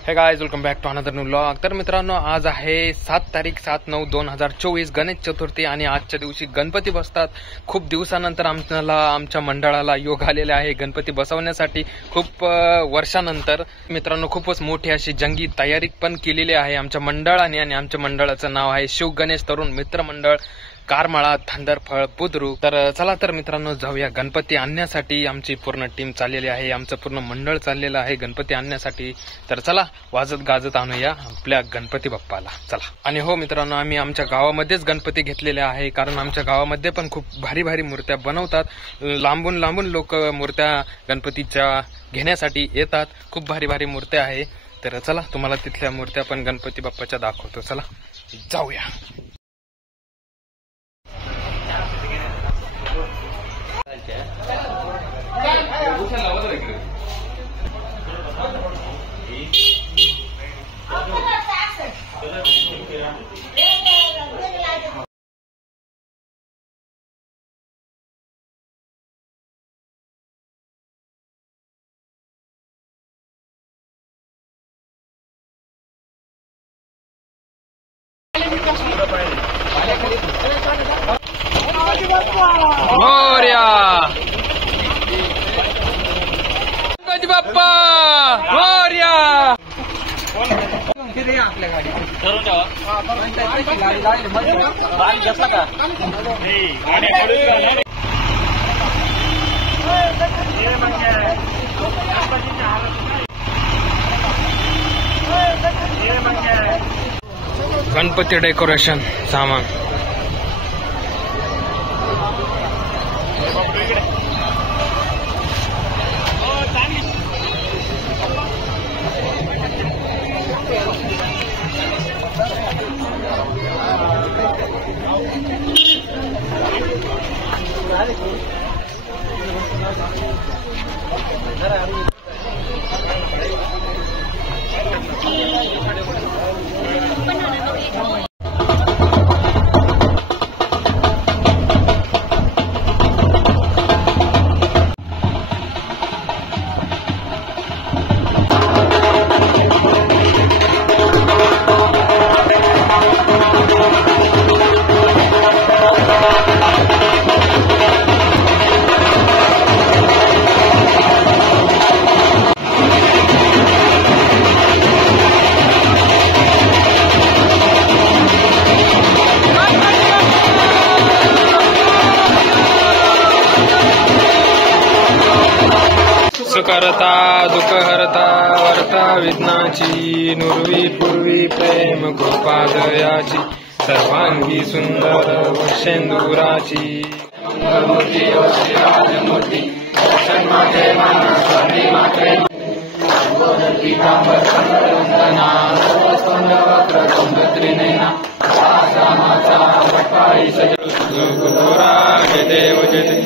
हे guys, welcome back to another new vlog. तर मित्रांनो, आज आहे 7 तारीख 7/9/2024 गणेश चतुर्थी आणि आजच्या दिवशी गणपती बसतात। खूप दिवसानंतर आमच्या मंडळाला योग आलेला आहे गणपती बसवण्यासाठी। खूप वर्षानंतर मित्रांनो, खूपच मोठी अशी जंगी तयारी पण केलेली आहे आमच्या मंडळाने आणि आमच्या मंडळाचं नाव आहे शिव गणेश तरुण मित्र मंडळ, कारमाळा, धंदरफळ, बुद्रुक। तर चला तर मित्रांनो, जाऊया गणपती आणण्यासाठी। आमची पूर्ण टीम चाललेली आहे, आमचं पूर्ण मंडळ चाललेलं आहे गणपती आणण्यासाठी। तर चला, वाजत गाजत आणूया आपल्या गणपती बाप्पाला, चला। आणि हो मित्रांनो, आम्ही आमच्या गावामध्येच गणपती घेतलेले आहे, कारण आमच्या गावामध्ये पण खूप भारी भारी मूर्त्या बनवतात। लांबून लांबून लोक मूर्त्या गणपतीच्या घेण्यासाठी येतात। खूप भारी भारी मूर्त्या आहे। तर चला, तुम्हाला तिथल्या मूर्त्या पण गणपती बाप्पाच्या दाखवतो, चला जाऊया। मोरया गणपती बाप्पा मोरया। गणपती डेकोरेशन सामान सुखहरता दुःखहरता वर्ता विघ्नाची, नुर्वी पूर्वी प्रेम कृपादयाची, सर्वांगी सुंदर वक्षेंदुराची। मंगलमूर्ती श्रीराजमूर्ती पीतांबर वंदना, सर्वस्तोंडवक्र त्रिनयना, रामाचा वटपाळी सजल देव जयते।